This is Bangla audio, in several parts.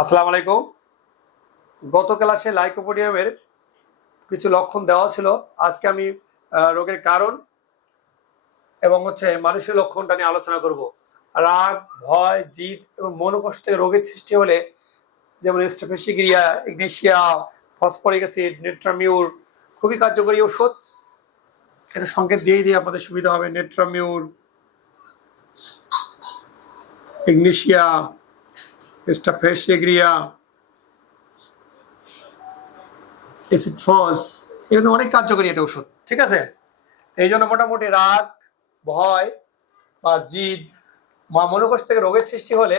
আসসালামু আলাইকুম। গত ক্লাসে লাইকোপোডিয়ামের কিছু লক্ষণ দেওয়া ছিল। আজকে আমি রোগের কারণ এবং হচ্ছে মানুষের লক্ষণটা নিয়ে আলোচনা করব। রাগ, ভয়, জিদ এবং মনোকষ্ট রোগের সৃষ্টি হলে যেমন staphysagria ignatia, phosphoric acid, natrum mur, খুবই কার্যকরী ওষুধ এটা সংকেত দিয়ে দিয়ে আপনাদের সুবিধা হবে। নেট্রামিউর, ইগনেশিয়া স্টাফেসিগ্রিয়া অ্যাসিড ফস এগুলো অনেক কার্যকরী এটা ওষুধ, ঠিক আছে? এই জন্য মোটামুটি রাগ, ভয় বা জিদ বা মনোকষ্ট থেকে রোগের সৃষ্টি হলে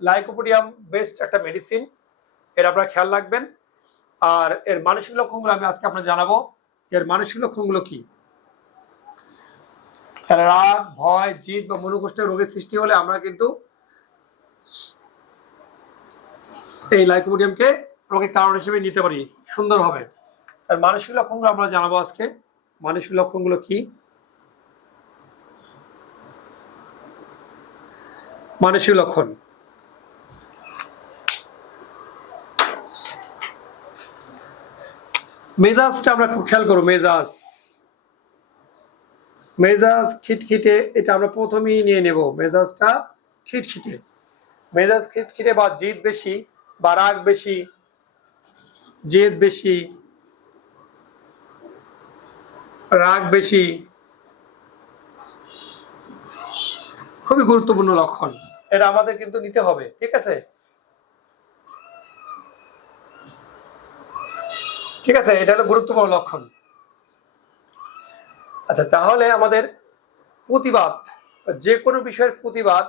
লাইকোপোডিয়াম বেস্ট একটা মেডিসিন এর আপনারা খেয়াল রাখবেন। আর এর মানসিক লক্ষণগুলো আমি আজকে আপনার জানাব যে এর মানসিক লক্ষণগুলো কি? তাহলে রাগ, ভয়, জিদ বা মনোকষ্টের রোগের সৃষ্টি হলে আমরা কিন্তু এই লাইকোপোডিয়ামকে রোগের কারণ হিসেবে নিতে পারি সুন্দরভাবে আর মানসিক লক্ষণগুলো আমরা জানাব আজকে। মানসিক লক্ষণগুলো কি? মানসিক লক্ষণ। মেজাজটা আমরা খুব খেয়াল করব মেজাজ। মেজাজ খিটখিটে, এটা আমরা প্রথমেই নিয়ে নেব। মেজাজটা খিটখিটে। মেজাজ খিটখিটে বা জিদ বেশি বা রাগ বেশি, জেদ বেশি, রাগ বেশি, খুবই গুরুত্বপূর্ণ লক্ষণ। এটা আমাদের কিন্তু নিতে হবে, ঠিক আছে? ঠিক আছে, এটা হলো গুরুত্বপূর্ণ লক্ষণ। আচ্ছা তাহলে আমাদের প্রতিবাদ, যে কোনো বিষয়ের প্রতিবাদ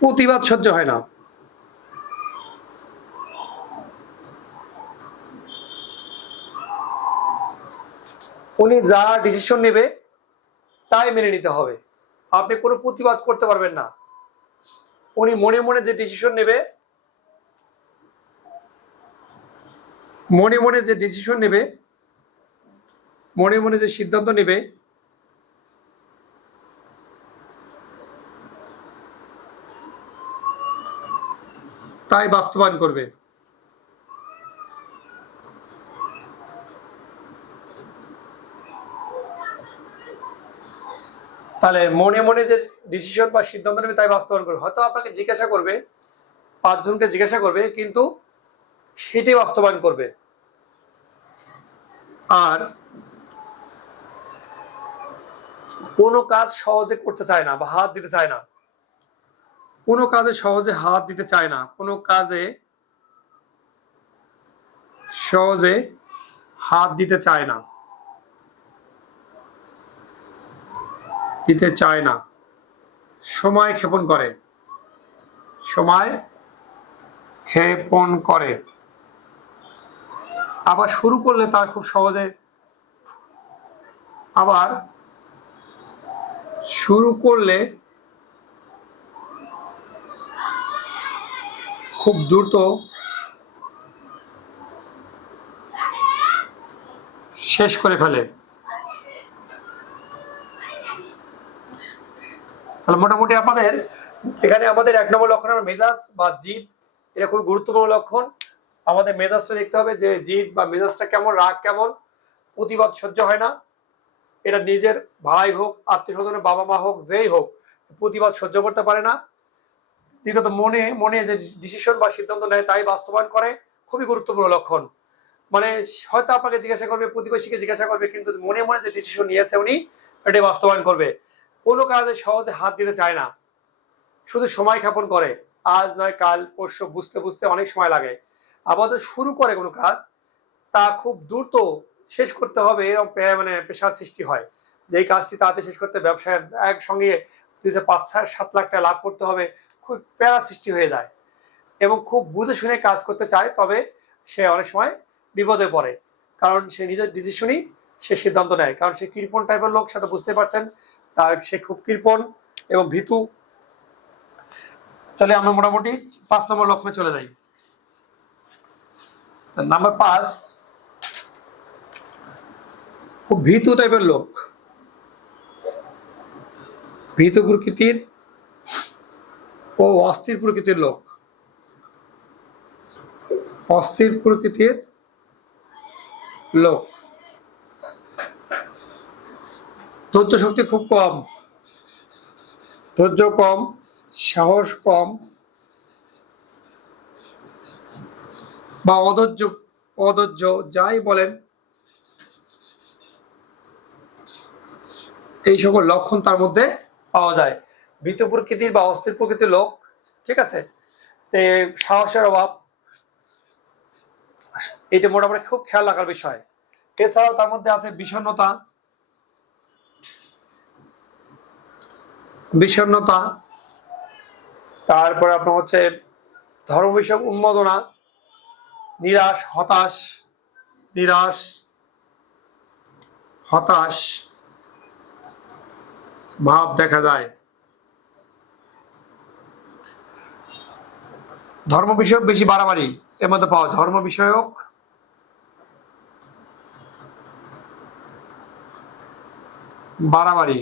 প্রতিবাদ সহ্য হয় না। উনি যা ডিসিশন নেবে, তাই মেনে নিতে হবে। আপনি কোনো প্রতিবাদ করতে পারবেন না। উনি মনে মনে যে ডিসিশন নেবে, মনে মনে যে ডিসিশন নেবে, মনে মনে যে সিদ্ধান্ত নেবে তাই বাস্তবায়ন করবে। তাহলে মনে মনে যে ডিসিশন বা সিদ্ধান্ত নেবে তাই বাস্তবায়ন করবে। হয়তো আপনাকে জিজ্ঞাসা করবে, পাঁচজনকে জিজ্ঞাসা করবে, কিন্তু সেটি বাস্তবায়ন করবে। আর কোনো কাজ সহজে করতে চায় না বা হাত দিতে চায় না। কোনো কাজে সহজে হাত দিতে চায় না। কোনো কাজে সহজে হাত দিতে চায় না। দিতে চায় না। সময় ক্ষেপণ করে। সময় ক্ষেপণ করে। আবার শুরু করলে তার খুব সহজে আবার শুরু করলে খুব দ্রুত শেষ করে ফেলে। তাহলে মোটামুটি আমাদের, এখানে আমাদের এক নম্বর লক্ষণ হলো মেজাজ বা জিদ। এটা খুব গুরুত্বপূর্ণ লক্ষণ। আমাদের মেজাজটা দেখতে হবে যে জিদ বা মেজাজটা কেমন, রাগ কেমন, প্রতিবাদ সহ্য হয় না। এটা নিজের ভাই হোক, আত্মীয় স্বজনের বাবা মা হোক, যেই হোক, প্রতিবাদ সহ্য করতে পারে না। দ্বিতীয়ত মনে মনে যে ডিসিশন বা সিদ্ধান্ত নেয় তাই বাস্তবায়ন করে, খুবই গুরুত্বপূর্ণ লক্ষণ। মানে হয়তো আপনাকে জিজ্ঞাসা করবে, প্রতিবেশীকে জিজ্ঞাসা করবে, কিন্তু মনে মনে যে ডিসিশন নিয়েছে উনি, এটাই বাস্তবায়ন করবে। কোনো কাজে সহজে হাত দিতে চায় না। শুধু সময় ক্ষেপণ করে। আজ নয়, কাল, পরশু, বুঝতে বুঝতে অনেক সময় লাগে। আপাতত শুরু করে কোনো কাজ, তা খুব দ্রুত শেষ করতে হবে, এরকম মানে পেশার সৃষ্টি হয়। যেই কাজটি তাতে শেষ করতে ব্যবসায় একসঙ্গে দুই হাজার পাঁচ, সাত লাখ টাকা লাভ করতে হবে খুব প্যারা সৃষ্টি হয়ে যায় এবং খুব বুঝে শুনে কাজ করতে চায়, তবে সে অনেক সময় বিপদে পড়ে। কারণ সে নিজের ডিসিশনই সে সিদ্ধান্ত নেয়। কারণ সে কৃপণ টাইপের লোক সেটা বুঝতে পারছেন, তার সে খুব কৃপণ এবং ভীতু। চলে আমরা মোটামুটি পাঁচ নম্বর লক্ষ্যে চলে যাই। নাম্বার পাঁচ, খুব ভীতু টাইপের লোক। ভীতু প্রকৃতির ও অস্থির প্রকৃতির লোক। অস্থির প্রকৃতির লোক। ধৈর্য শক্তি খুব কম। ধৈর্য কম, সাহস কম বা অধৈর্য অধৈর্য যাই বলেন, এই সকল লক্ষণ তার মধ্যে পাওয়া যায়। ভীত প্রকৃতির বা অস্থির প্রকৃতির লোক, ঠিক আছে? সাহসের অভাব। এটা মোটামুটি খুব খেয়াল রাখার বিষয়। এছাড়াও তার মধ্যে আছে বিষণ্ণতা। বিষণ্ণতা। তারপরে আপনার হচ্ছে ধর্ম বিষয়ক উন্মাদনা। নিরাশ, হতাশ নিরাশ, হতাশ। ভাব দেখা যায়। ধর্ম বিষয়ক বেশি বাড়াবাড়ি, এর মধ্যে পাওয়া। ধর্ম বিষয়ক বাড়াবাড়ি,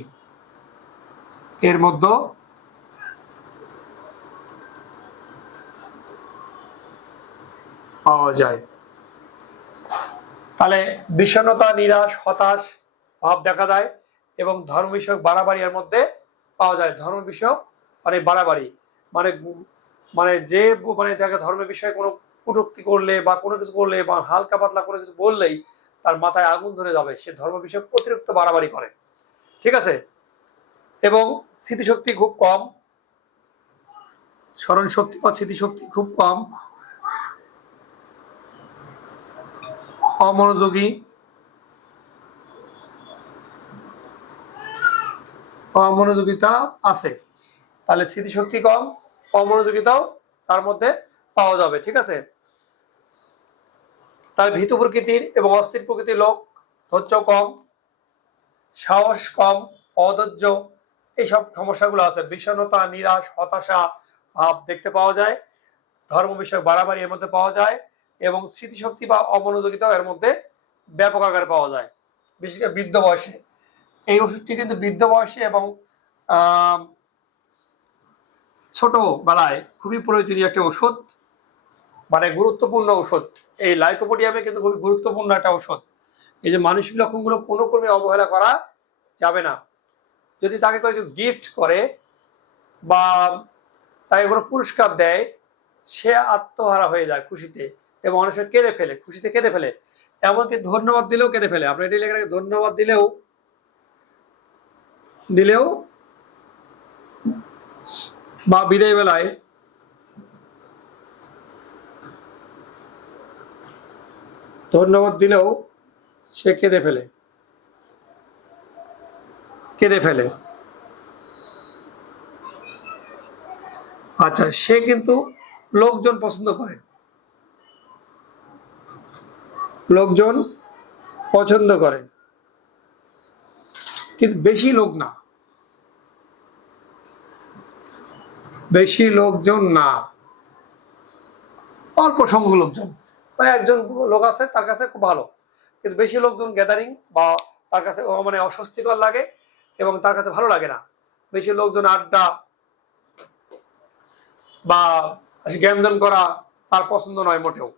এর মধ্যে পাওয়া যায় তাহলে বিষণ্ণতা, নিরাশ, হতাশ ভাব দেখা দেয় এবং ধর্ম বিষয়ক বাড়াবাড়ি এর মধ্যে পাওয়া যায় ধর্ম বিষয়ক মানে বাড়াবাড়ি মানে মানে যে মানে দেখা ধর্মের বিষয়ে কোনো কটূক্তি করলে বা কোনো কিছু করলে বা হালকা পাতলা কোনো কিছু বললেই তার মাথায় আগুন ধরে যাবে। সে ধর্ম বিষয়ক অতিরিক্ত বাড়াবাড়ি করে। ঠিক আছে? এবং স্মৃতিশক্তি খুব কম। স্মরণ শক্তি বা স্মৃতিশক্তি খুব কম। অমনোযোগী। অমনোযোগিতা আছে। তাহলে স্মৃতিশক্তি কম। অমনোযোগিতাও তার মধ্যে পাওয়া যাবে, ঠিক আছে? তার ভীত প্রকৃতির এবং অস্থির প্রকৃতির লোক, ধৈর্য কম, সাহস কম, অধৈর্য, এইসব সমস্যাগুলো আছে। বিষণ্ণতা, নিরাশ, হতাশা, ভাব দেখতে পাওয়া যায়, ধর্ম বিষয়ক বাড়াবাড়ি এর মধ্যে পাওয়া যায়, এবং স্মৃতিশক্তি বা অমনোযোগিতাও এর মধ্যে ব্যাপক আকারে পাওয়া যায়, বিশেষ করে বৃদ্ধ বয়সে। এই ওষুধটি কিন্তু বৃদ্ধ বয়সে এবং আহ, ছোট বেলায় খুবই প্রয়োজনীয় একটা ওষুধ মানে গুরুত্বপূর্ণ ওষুধ এই লাইকোপোডিয়ামে কিন্তু খুবই গুরুত্বপূর্ণ একটা ওষুধ এই যে মানসিক লক্ষণগুলো কোনো ক্রমে অবহেলা করা যাবে না। যদি তাকে কেউ গিফট করে বা তাকে কোনো পুরস্কার দেয় সে আত্মহারা হয়ে যায় খুশিতে এবং সময় কেঁদে ফেলে খুশিতে কেঁদে ফেলে। এমনকি ধন্যবাদ দিলেও কেঁদে ফেলে। আপনি এটি লেখা ধন্যবাদ দিলেও দিলেও বা বিদায় বেলায় ধন্যবাদ দিলেও সে কেঁদে ফেলে। কেঁদে ফেলে। আচ্ছা সে কিন্তু লোকজন পছন্দ করে। লোকজন পছন্দ করে। কিন্তু বেশি লোক না। বেশি লোকজন না। অল্প সংখ্যক লোকজন। একজন লোক আছে, তার কাছে খুব ভালো। কিন্তু বেশি লোকজন গ্যাদারিং বা তার কাছে মানে অস্বস্তিকর লাগে এবং তার কাছে ভালো লাগে না। বেশি লোকজন আড্ডা বা জ্ঞানদান করা তার পছন্দ নয় মোটেও।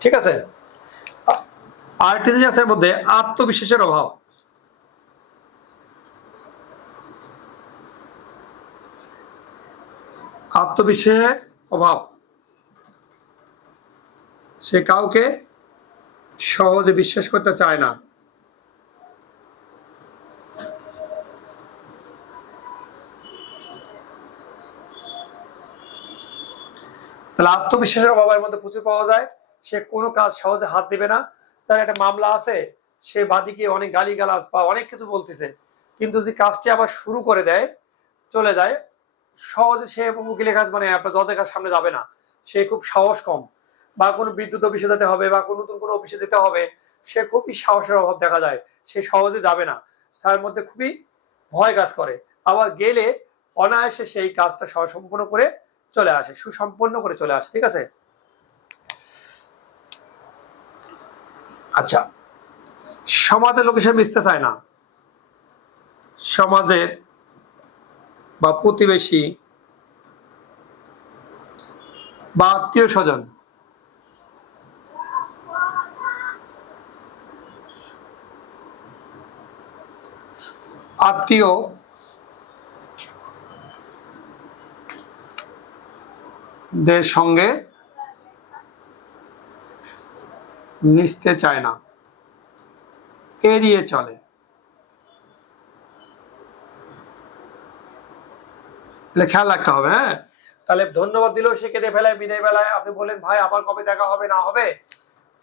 ঠিক আছে? আ- আরেকটি জিনিস আছে মধ্যে আত্মবিশ্বাসের অভাব। আত্মবিশ্বাসের অভাব। সে কাউকে সহজে বিশ্বাস করতে চায় না। তাহলে আত্মবিশ্বাসের অভাবের মধ্যে প্রচুর পাওয়া যায়। সে কোনো কাজ সহজে হাত দিবে না। তার একটা মামলা আছে। সে বাদিকে অনেক গালি গালাজ বা অনেক কিছু বলতেছে। কিন্তু যে কাজটি আবার শুরু করে দেয়, চলে যায় সহজে সে উকিলের কাজ মানে আপনার জজের কাজ সামনে যাবে না। সে খুব সাহস কম। বা কোনো বিদ্যুৎ অফিসে যেতে হবে বা কোনো নতুন কোনো অফিসে যেতে হবে, সে খুবই সাহসের অভাব দেখা যায়। সে সহজে যাবে না। তার মধ্যে খুবই ভয় কাজ করে। আবার গেলে অনায়াসে সেই কাজটা সম্পূর্ণ করে চলে আসে সুসম্পন্ন করে চলে আসে, ঠিক আছে? আচ্ছা। সমাজের লোকের সাথে মিশতে চায় না। সমাজের বা প্রতিবেশী বা আত্মীয় স্বজন। আত্মীয় দের সঙ্গে মিশতে চায় না। এড়িয়ে চলে। তাহলে খেয়াল রাখতে হবে হ্যাঁ? তাহলে ধন্যবাদ দিলেও সে কেটে ফেলায় বিদায় বেলায় আপনি বললেন, ভাই, আবার কবে দেখা হবে, না হবে?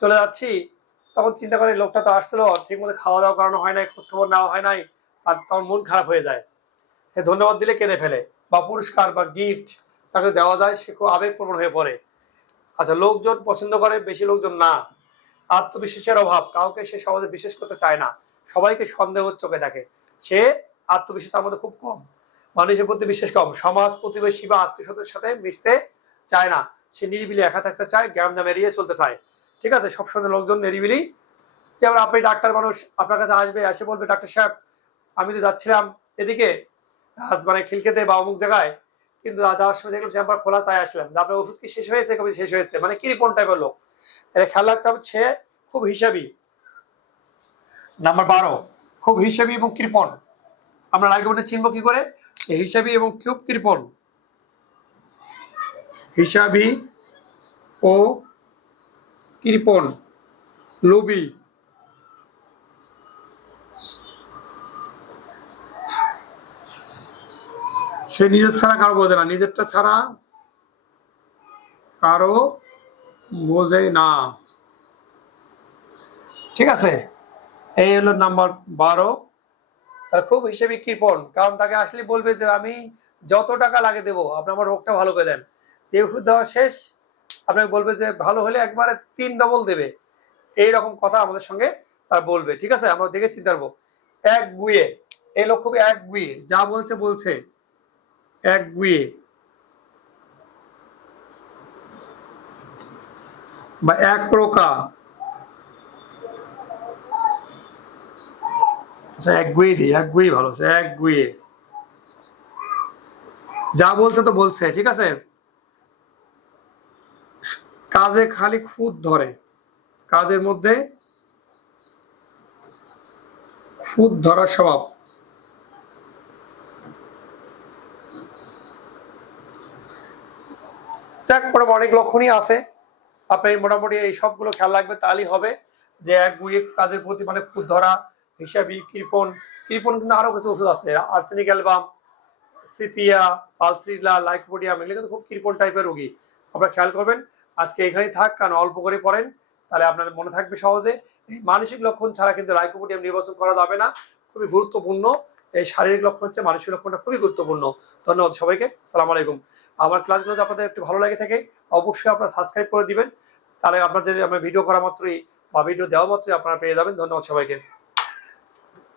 চলে যাচ্ছি। তখন চিন্তা করে লোকটা তো আসছিল, ঠিক মতো খাওয়া দাওয়া করানো হয় নাই, খোঁজখবর নেওয়া হয় নাই, আর তখন মন খারাপ হয়ে যায়। সে ধন্যবাদ দিলে কেঁদে ফেলে, বা পুরস্কার, বা গিফট তাকে দেওয়া যায়, সে খুব আবেগপ্রবণ হয়ে পড়ে। আচ্ছা লোকজন পছন্দ করে, বেশি লোকজন না। আত্মবিশ্বাসের অভাব, কাউকে সে সমাজে বিশ্বাস করতে চায় না। সবাইকে সন্দেহ চোখে দেখে। সে আত্মবিশ্বাস তার মধ্যে খুব কম। মানুষের প্রতি বিশ্বাস কম। সমাজ, প্রতিবেশী বা আত্মীয়স্বতদের সাথে মিশতে চায় না। সে নিরিবিলি একা থাকতে চায়, গ্রাম দাম এড়িয়ে চলতে চায়। ঠিক আছে? সবসময় লোকজন নিরিবিলি। যেমন আপনি ডাক্তার মানুষ, আপনার কাছে আসবে, এসে বলবে, ডাক্তার সাহেব, আমি তো যাচ্ছিলাম এদিকে। মানে খিলকেতে বা অমুক জায়গায়। কিন্তু যাওয়ার সময় দেখলাম চেম্বার খোলা, তাই আসলাম। আপনার ওষুধ কি শেষ হয়েছে? কবে শেষ হয়েছে? মানে কিরিপন টাইপের লোক? এটা খেয়াল রাখতে হবে, সে খুব হিসাবি। নাম্বার বারো, খুব হিসাবি এবং কৃপণ আমরা আগে চিনব কি করে? হিসাবি এবং খুব কৃপণ হিসাবি ও কৃপণ লোভী সে নিজের ছাড়া কারও বোঝে না। নিজেরটা ছাড়া কারও বোঝে না। ঠিক আছে? এই হলো নাম্বার বারো। তার খুব হিসেবে কৃপণ কারণ তাকে আসলে বলবে যে আমি যত টাকা লাগে দেবো, আপনি আমার রোগটা ভালো করে দেন। যে ওষুধ দেওয়া শেষ, আপনাকে বলবে যে ভালো হলে একবারে তিন ডবল দেবে। এই রকম কথা আমাদের সঙ্গে তার বলবে, ঠিক আছে? আমরা দেখে চিন্তা করব। এক গুয়ে, এই লোক খুবই এক গুয়ে, যা বলছে বলছে। এক গুয়ে। বা এক প্রকার। আচ্ছা এক গুয়ে দিই এক গুয়ে ভালো এক যা বলছে তো বলছে, ঠিক আছে? কাজে খালি খুদ ধরে, কাজের মধ্যে খুদ ধরার স্বভাব। যাক, মোটামুটি অনেক লক্ষণই আছে। আপনি মোটামুটি এই সবগুলো খেয়াল রাখবে, তাহলেই হবে যে এক গুয়ে কাজের প্রতি মানে খুদ ধরা হিসাবি কৃপন কৃপন কিন্তু আরও কিছু ওষুধ আছে arsenic album sepia pulsatilla lycopodium এগুলো কিন্তু খুব কৃপন টাইপের রোগী। আপনারা খেয়াল করবেন, আজকে এখানেই থাক, কারণ অল্প করে পড়েন, তাহলে আপনাদের মনে থাকবে সহজে। এই মানসিক লক্ষণ ছাড়া কিন্তু লাইকোপোডিয়াম নির্বাচন করা যাবে না, খুবই গুরুত্বপূর্ণ। এই শারীরিক লক্ষণ হচ্ছে, মানসিক লক্ষণটা খুবই গুরুত্বপূর্ণ। ধন্যবাদ সবাইকে সালাম আলাইকুম। আমার ক্লাসগুলো যদি আপনাদের একটু ভালো লাগে থাকে, অবশ্যই আপনারা সাবস্ক্রাইব করে দিবেন, তাহলে আপনাদের আমরা ভিডিও করা মাত্রই, বা ভিডিও দেওয়া মাত্রই আপনারা পেয়ে যাবেন। ধন্যবাদ সবাইকে।